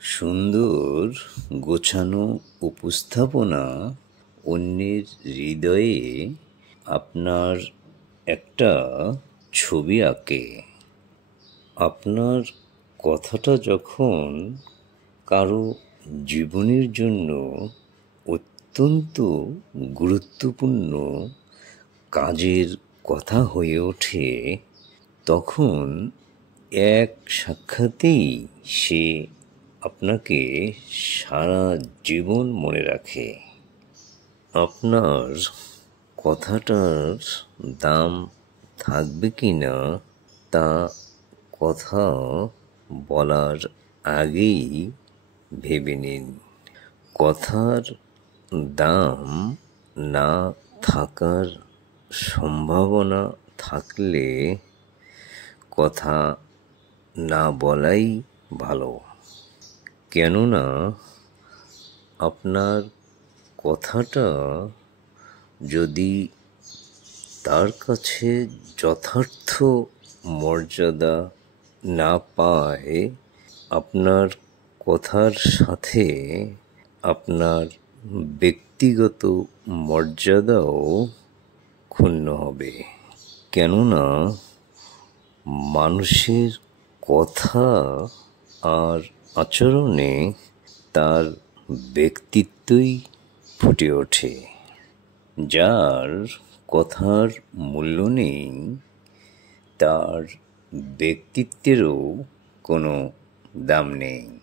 সুন্দর গোছানো উপস্থাপনা অন্যের হৃদয়ে আপনার একটা ছবি আঁকে। আপনার কথাটা যখন কারো জীবনের জন্য অত্যন্ত গুরুত্বপূর্ণ কাজের কথা হয়ে ওঠে, তখন এক সাক্ষাতেই সে আপনাকে সারা জীবন মনে রাখে। আপনার কথাটার দাম থাকবে কি না তা কথা বলার আগেই ভেবে নিন। কথার দাম না থাকার সম্ভাবনা থাকলে কথা না বলাই ভালো। কেননা আপনার কথাটা যদি তার কাছে যথার্থ মর্যাদা না পায়, আপনার কথার সাথে আপনার ব্যক্তিগত মর্যাদাও ক্ষুণ্ণ হবে। কেননা মানুষের কথা আর আচরণে তার ব্যক্তিত্বই ফুটে ওঠে। যার কথার মূল্য নেই, তার ব্যক্তিত্বেরও কোনো দাম নেই।